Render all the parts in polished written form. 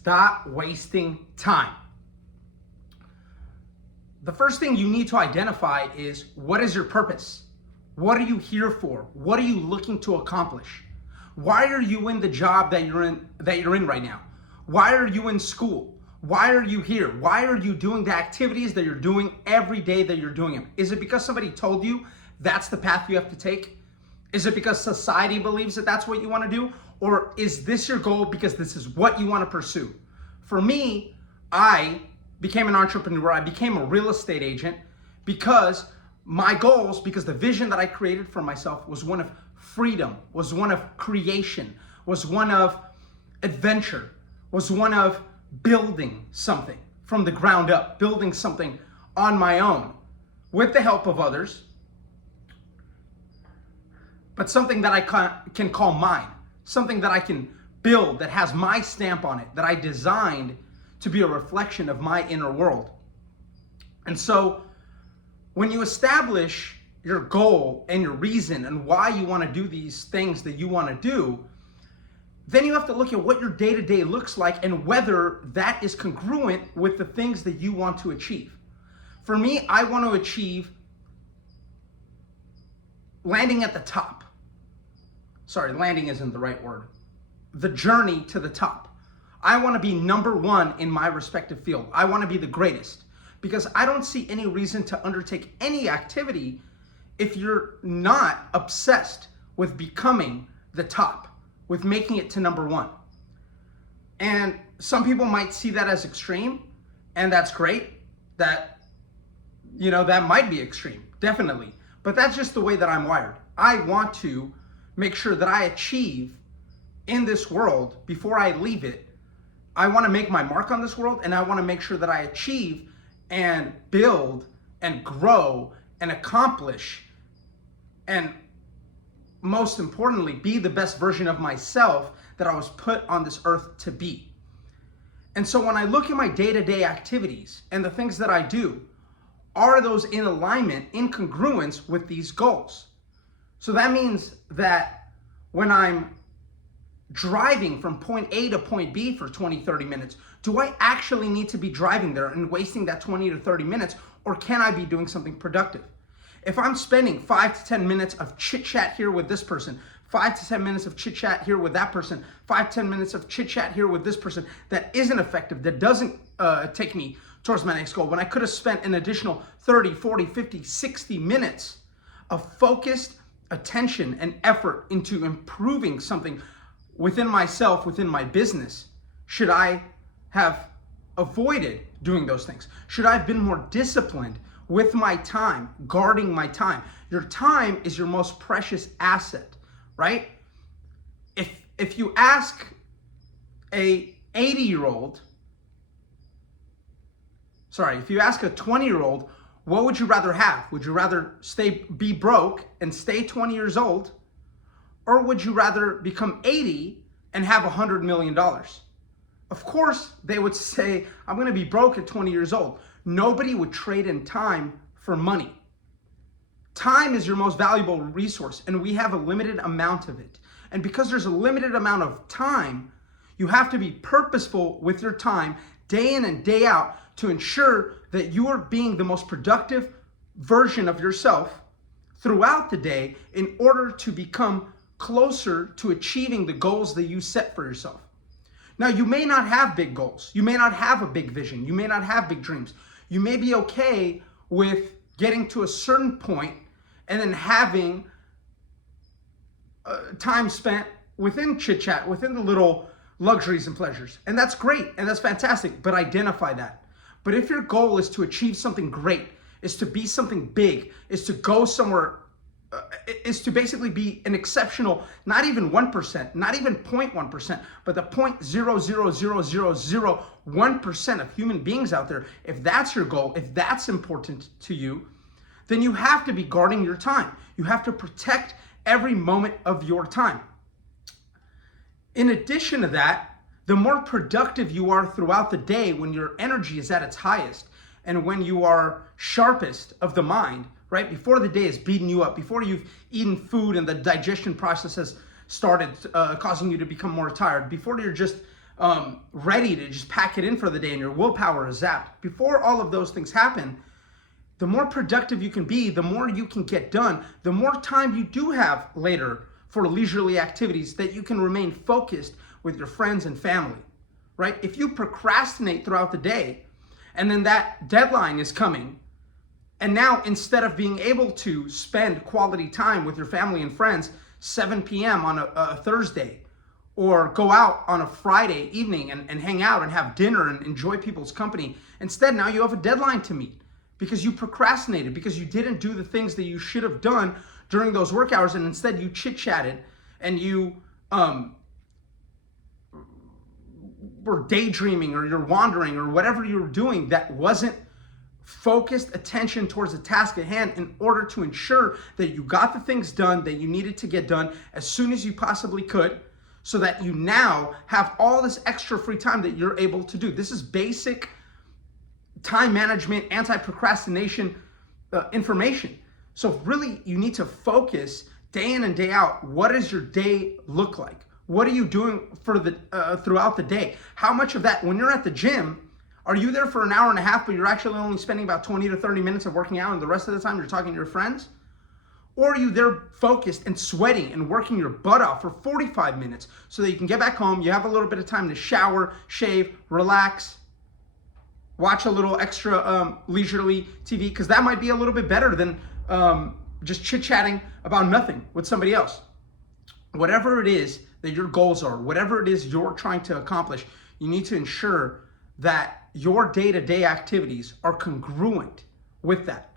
Stop wasting time. The first thing you need to identify is, what is your purpose? What are you here for? What are you looking to accomplish? Why are you in the job that you're in right now? Why are you in school? Why are you here? Why are you doing the activities that you're doing every day that you're doing them? Is it because somebody told you that's the path you have to take? Is it because society believes that that's what you want to do? Or is this your goal because this is what you want to pursue? For me, I became an entrepreneur. I became a real estate agent because my goals, because the vision that I created for myself was one of freedom, was one of creation, was one of adventure, was one of building something from the ground up, building something on my own with the help of others, but something that I can call mine, something that I can build that has my stamp on it, that I designed to be a reflection of my inner world. And so when you establish your goal and your reason and why you want to do these things that you want to do, then you have to look at what your day-to-day looks like and whether that is congruent with the things that you want to achieve. For me, I want to achieve landing at the top. Sorry, landing isn't the right word. The journey to the top. I want to be number one in my respective field. I want to be the greatest because I don't see any reason to undertake any activity if you're not obsessed with becoming the top, with making it to number one. And some people might see that as extreme, and that's great. That might be extreme, definitely. But that's just the way that I'm wired. I want to make sure that I achieve in this world before I leave it. I want to make my mark on this world, and I want to make sure that I achieve and build and grow and accomplish and most importantly, be the best version of myself that I was put on this earth to be. And so when I look at my day-to-day activities and the things that I do, are those in alignment, in congruence with these goals? So that means that when I'm driving from point A to point B for 20, 30 minutes, do I actually need to be driving there and wasting that 20 to 30 minutes, or can I be doing something productive? If I'm spending 5 to 10 minutes of chit chat here with this person, 5 to 10 minutes of chit chat here with that person, 5 to 10 minutes of chit chat here with this person that isn't effective, that doesn't take me towards my next goal, when I could have spent an additional 30, 40, 50, 60 minutes of focused attention and effort into improving something within myself, within my business, should I have avoided doing those things? Should I have been more disciplined with my time, guarding my time? Your time is your most precious asset, right? If you ask a 80-year-old, if you ask a 20-year-old, what would you rather have? Would you rather be broke and stay 20 years old? Or would you rather become 80 and have $100 million? Of course, they would say, I'm going to be broke at 20 years old. Nobody would trade in time for money. Time is your most valuable resource, and we have a limited amount of it. And because there's a limited amount of time, you have to be purposeful with your time day in and day out to ensure that you are being the most productive version of yourself throughout the day in order to become closer to achieving the goals that you set for yourself. Now, you may not have big goals. You may not have a big vision. You may not have big dreams. You may be okay with getting to a certain point and then having time spent within chit chat, within the little luxuries and pleasures. And that's great and that's fantastic, but identify that. But if your goal is to achieve something great, is to be something big, is to go somewhere, is to basically be an exceptional, not even 1%, not even 0.1%, but the 0.00001% of human beings out there, if that's your goal, if that's important to you, then you have to be guarding your time. You have to protect every moment of your time. In addition to that, the more productive you are throughout the day when your energy is at its highest and when you are sharpest of the mind, right? Before the day is beating you up, before you've eaten food and the digestion process has started causing you to become more tired, before you're just ready to just pack it in for the day and your willpower is zapped. Before all of those things happen, the more productive you can be, the more you can get done, the more time you do have later for leisurely activities that you can remain focused with your friends and family, right? If you procrastinate throughout the day and then that deadline is coming, and now instead of being able to spend quality time with your family and friends 7 p.m. on a Thursday, or go out on a Friday evening and hang out and have dinner and enjoy people's company, instead now you have a deadline to meet because you procrastinated, because you didn't do the things that you should have done during those work hours, and instead you chit-chatted and you were daydreaming, or you're wandering, or whatever you were doing that wasn't focused attention towards the task at hand in order to ensure that you got the things done that you needed to get done as soon as you possibly could, so that you now have all this extra free time that you're able to do. This is basic time management, anti-procrastination information. So really, you need to focus day in and day out. What does your day look like? What are you doing for the throughout the day? How much of that, when you're at the gym, are you there for an hour and a half, but you're actually only spending about 20 to 30 minutes of working out, and the rest of the time you're talking to your friends? Or are you there focused and sweating and working your butt off for 45 minutes so that you can get back home, you have a little bit of time to shower, shave, relax, watch a little extra leisurely TV, because that might be a little bit better than just chit-chatting about nothing with somebody else. Whatever it is that your goals are, whatever it is you're trying to accomplish, you need to ensure that your day-to-day activities are congruent with that,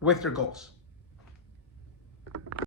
with your goals.